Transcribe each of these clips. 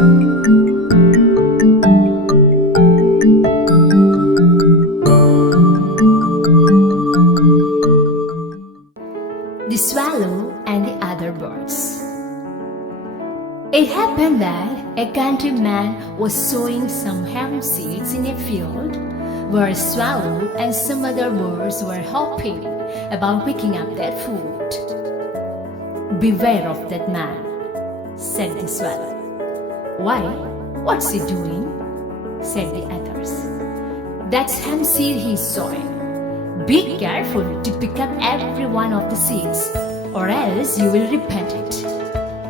The Swallow and the Other Birds. It happened that a countryman was sowing some hemp seeds in a field where a swallow and some other birds were hopping about picking up their food. "Beware of that man," said the swallow. "Why? What's he doing?" said the others. "That's hemp seed he's sowing. Be careful to pick up every one of the seeds, or else you will repent it."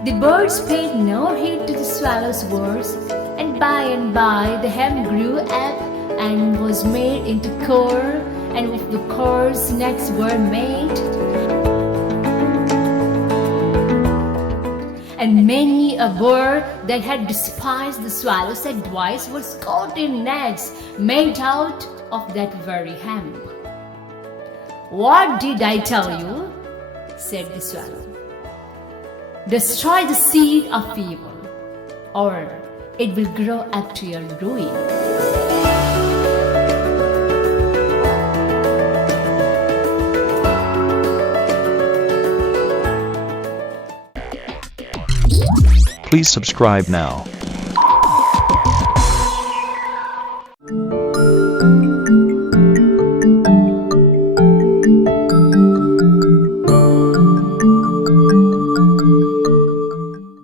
The birds paid no heed to the swallow's words, and by the hemp grew up and was made into corn, and with the corns nuts were made. And many a bird that had despised the swallow's advice was caught in nets made out of that very hemp. "What did I tell you?" said the swallow. "Destroy the seed of evil, or it will grow up to your ruin." Please subscribe now.